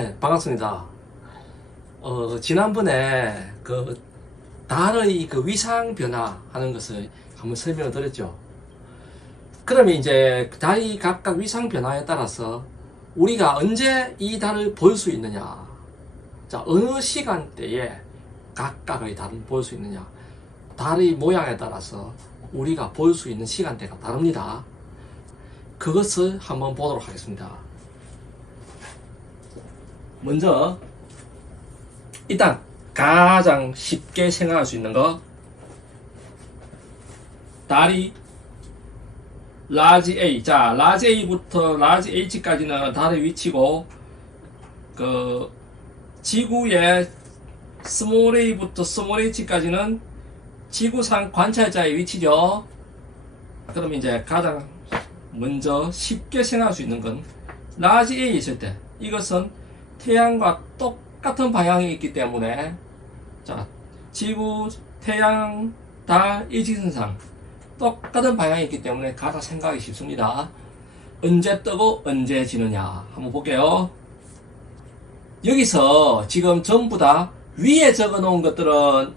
네, 반갑습니다. 지난번에 달의 위상 변화하는 것을 한번 설명을 드렸죠. 그러면 이제 달이 각각 위상 변화에 따라서 우리가 언제 이 달을 볼 수 있느냐. 자, 어느 시간대에 각각의 달을 볼 수 있느냐. 달의 모양에 따라서 우리가 볼 수 있는 시간대가 다릅니다. 그것을 한번 보도록 하겠습니다. 먼저 일단 가장 쉽게 생각할 수 있는 거, 달이 라지 A, 자 라지 A부터 라지 H까지는 달의 위치고, 지구의 스몰 A부터 스몰 H까지는 지구상 관찰자의 위치죠. 그럼 이제 가장 먼저 쉽게 생각할 수 있는 건 라지 A 있을 때, 이것은 태양과 똑같은 방향이 있기 때문에, 자, 지구, 태양, 달, 일직선상 똑같은 방향이 있기 때문에 가장 생각하기 쉽습니다. 언제 뜨고 언제 지느냐 한번 볼게요. 여기서 지금 전부 다 위에 적어 놓은 것들은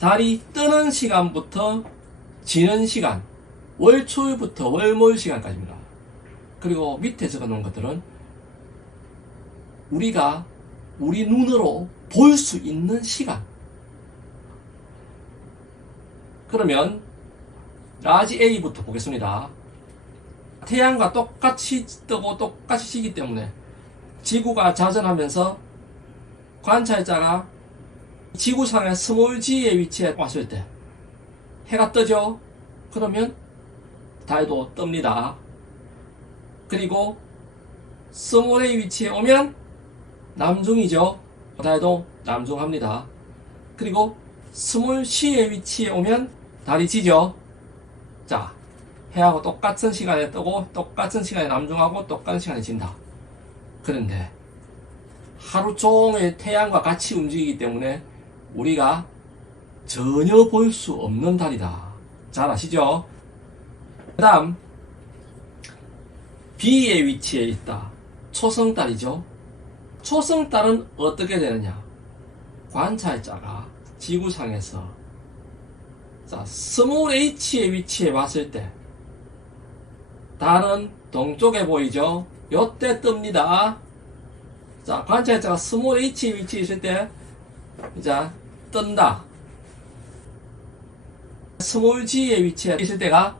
달이 뜨는 시간부터 지는 시간, 월초일부터 월모일 시간까지입니다. 그리고 밑에 적어 놓은 것들은 우리가 우리 눈으로 볼 수 있는 시간. 그러면 라지 A부터 보겠습니다. 태양과 똑같이 뜨고 똑같이 지기 때문에 지구가 자전하면서 관찰자가 지구상의 스몰 G의 위치에 왔을 때 해가 뜨죠. 그러면 달도 뜹니다. 그리고 스몰 A 위치에 오면 남중이죠. 달도 남중합니다. 그리고 스몰 C의 위치에 오면 달이 지죠. 자, 해하고 똑같은 시간에 뜨고 똑같은 시간에 남중하고 똑같은 시간에 진다. 그런데 하루 종일 태양과 같이 움직이기 때문에 우리가 전혀 볼 수 없는 달이다. 잘 아시죠? 그 다음 B의 위치에 있다. 초승달이죠. 초승달은 어떻게 되느냐. 관찰자가 지구상에서, 자, 스몰 H의 위치에 왔을 때 달은 동쪽에 보이죠. 요때 뜹니다. 자, 관찰자가 스몰 H의 위치에 있을 때 자, 뜬다. 스몰 G의 위치에 있을 때가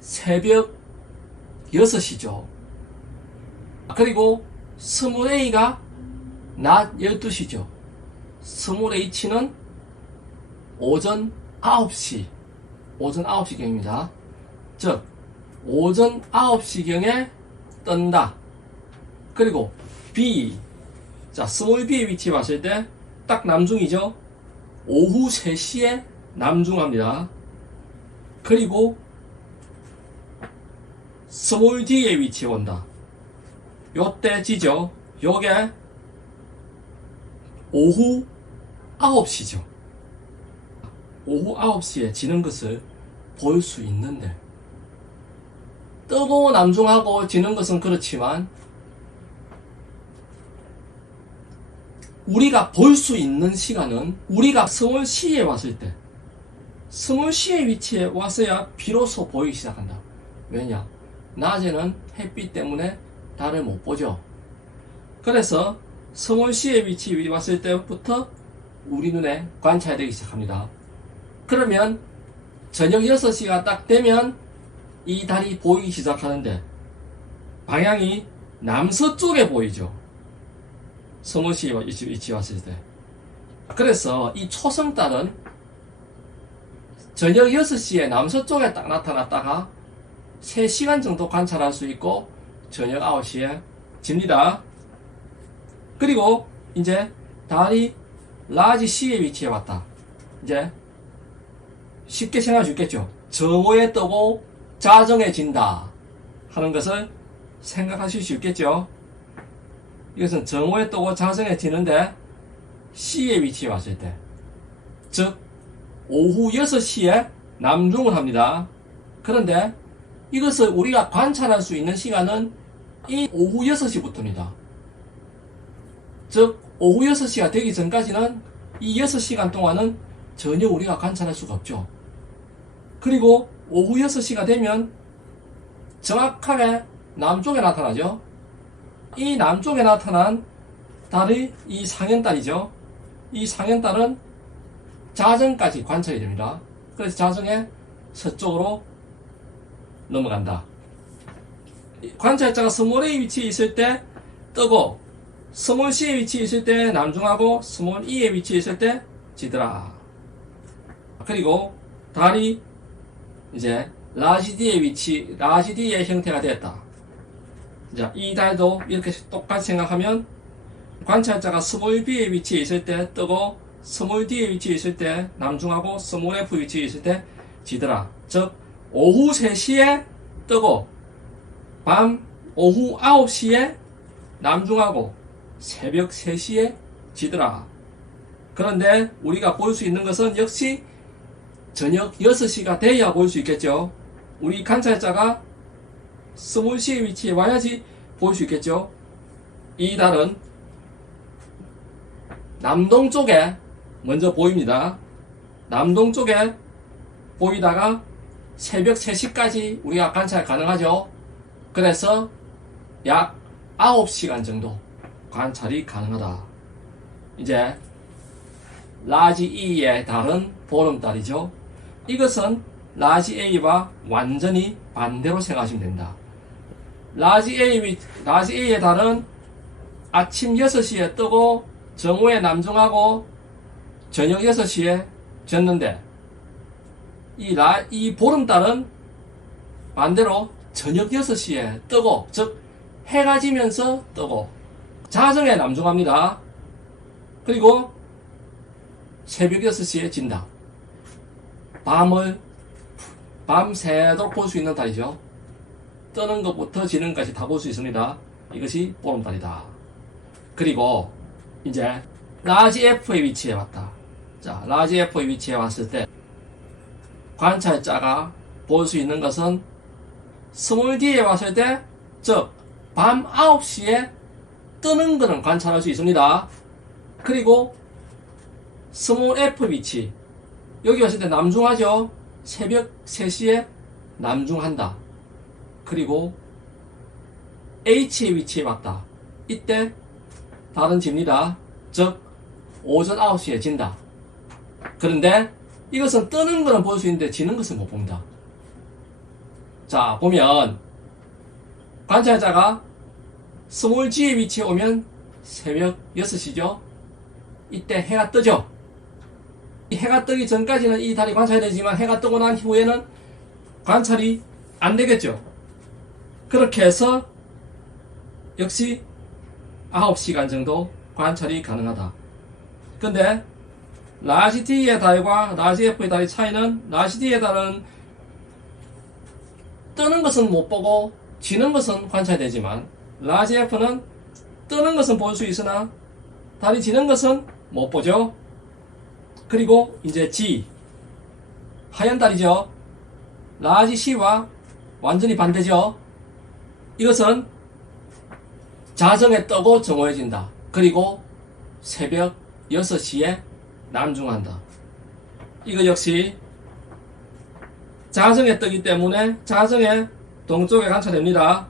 새벽 6시죠. 그리고 스몰 A가 낮 12시죠. 스몰 H는 오전 9시, 오전 9시경입니다. 즉, 오전 9시경에 뜬다. 그리고 B, 자, 스몰 B의 위치에 봤을 때 딱 남중이죠. 오후 3시에 남중합니다. 그리고 스몰 D의 위치에 온다. 요때 지죠. 요게 오후 9시죠. 오후 9시에 지는 것을 볼 수 있는데, 뜨고 남중하고 지는 것은 그렇지만 우리가 볼 수 있는 시간은 우리가 스몰 C에 왔을 때, 스몰 C의 위치에 왔어야 비로소 보이기 시작한다. 왜냐? 낮에는 햇빛 때문에 달을 못 보죠. 그래서 스몰 C의 위치에 왔을 때부터 우리 눈에 관찰되기 시작합니다. 그러면 저녁 6시가 딱 되면 이 달이 보이기 시작하는데 방향이 남서쪽에 보이죠. 스몰 C의 위치에 왔을 때. 그래서 이 초승달은 저녁 6시에 남서쪽에 딱 나타났다가 3시간 정도 관찰할 수 있고 저녁 9시에 집니다. 그리고 이제 달이 라지 C의 위치에 왔다. 이제 쉽게 생각할 수 있겠죠. 정오에 뜨고 자정에 진다 하는 것을 생각하실 수 있겠죠. 이것은 정오에 뜨고 자정에 지는데 C의 위치에 왔을 때, 즉 오후 6시에 남중을 합니다. 그런데 이것을 우리가 관찰할 수 있는 시간은 이 오후 6시부터입니다. 즉 오후 6시가 되기 전까지는 이 6시간 동안은 전혀 우리가 관찰할 수가 없죠. 그리고 오후 6시가 되면 정확하게 남쪽에 나타나죠. 이 남쪽에 나타난 달이 이 상현달이죠. 이 상현달은 자정까지 관찰이 됩니다. 그래서 자정에 서쪽으로 넘어간다. 관찰자가 스몰 A 위치에 있을 때 뜨고 스몰 C의 위치에 있을 때 남중하고 스몰 E의 위치에 있을 때 지더라. 그리고 달이 이제 라지 D의 위치, 라지 D의 형태가 되었다. 자, 이 달도 이렇게 똑같이 생각하면 관찰자가 스몰 B의 위치에 있을 때 뜨고 스몰 D의 위치에 있을 때 남중하고 스몰 F 위치에 있을 때 지더라. 즉 오후 3시에 뜨고 밤 오후 9시에 남중하고 새벽 3시에 지더라. 그런데 우리가 볼 수 있는 것은 역시 저녁 6시가 돼야 볼 수 있겠죠. 우리 관찰자가 스몰 C의 위치에 와야지 볼 수 있겠죠. 이 달은 남동쪽에 먼저 보입니다. 남동쪽에 보이다가 새벽 3시까지 우리가 관찰 가능하죠. 그래서 약 9시간 정도 관찰이 가능하다. 이제 라지 E의 달은 보름달이죠. 이것은 라지 A와 완전히 반대로 생각하시면 됩니다. 라지 A의 달은 아침 6시에 뜨고 정오에 남중하고 저녁 6시에 졌는데 이 보름달은 반대로 저녁 6시에 뜨고, 즉 해가 지면서 뜨고 자정에 남중합니다. 그리고 새벽 6시에 진다. 밤새도록 볼 수 있는 달이죠. 뜨는 것부터 지는 것까지 다 볼 수 있습니다. 이것이 보름달이다. 그리고 이제 라지 F의 위치에 왔다. 자, 라지 F의 위치에 왔을 때 관찰자가 볼 수 있는 것은 스몰 D에 왔을 때, 즉 밤 9시에 뜨는 것은 관찰할 수 있습니다. 그리고 스몰 F 위치, 여기 왔을 때 남중하죠. 새벽 3시에 남중한다. 그리고 H의 위치에 왔다. 이때 달은 집니다. 즉 오전 9시에 진다. 그런데 이것은 뜨는 것은 볼 수 있는데 지는 것은 못 봅니다. 자, 보면 관찰자가 스몰 G의 위치에 오면 새벽 6시죠. 이때 해가 뜨죠. 이 해가 뜨기 전까지는 이 달이 관찰이 되지만 해가 뜨고 난 후에는 관찰이 안 되겠죠. 그렇게 해서 역시 9시간 정도 관찰이 가능하다. 근데 라지 D의 달과 라지 F의 달의 차이는, 라지 D의 달은 뜨는 것은 못 보고 지는 것은 관찰이 되지만 라지 F는 뜨는 것은 볼 수 있으나 달이 지는 것은 못 보죠. 그리고 이제 G, 하얀 달이죠. 라지 C와 완전히 반대죠. 이것은 자정에 뜨고 정오에 진다. 그리고 새벽 6시에 남중한다. 이거 역시 자정에 뜨기 때문에 자정에 동쪽에 관찰됩니다.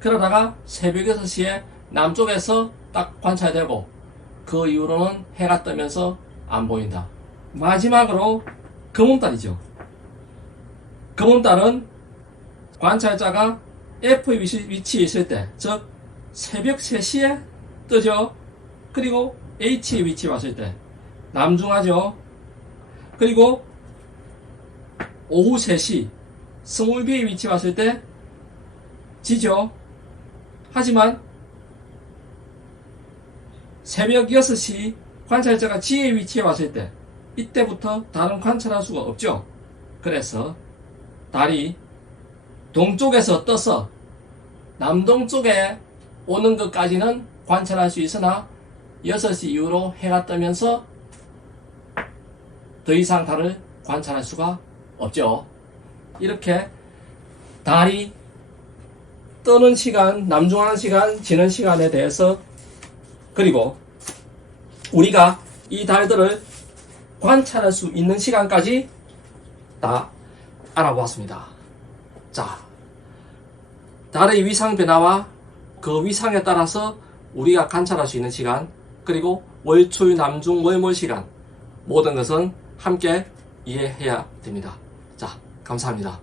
그러다가 새벽 6시에 남쪽에서 딱 관찰되고 그 이후로는 해가 뜨면서 안 보인다. 마지막으로 금음달이죠. 금음달은 관찰자가 F의 위치에 있을 때, 즉 새벽 3시에 뜨죠. 그리고 H의 위치에 왔을 때 남중하죠. 그리고 오후 3시 스몰 B의 위치에 왔을 때 지죠. 하지만 새벽 6시 관찰자가 G의 위치에 왔을 때 이때부터 달은 관찰할 수가 없죠. 그래서 달이 동쪽에서 떠서 남동쪽에 오는 것까지는 관찰할 수 있으나 6시 이후로 해가 뜨면서 더 이상 달을 관찰할 수가 없죠. 이렇게 달이 뜨는 시간, 남중하는 시간, 지는 시간에 대해서, 그리고 우리가 이 달들을 관찰할 수 있는 시간까지 다 알아보았습니다. 자, 달의 위상 변화와 그 위상에 따라서 우리가 관찰할 수 있는 시간, 그리고 월초일 남중 월몰 시간, 모든 것은 함께 이해해야 됩니다. 자, 감사합니다.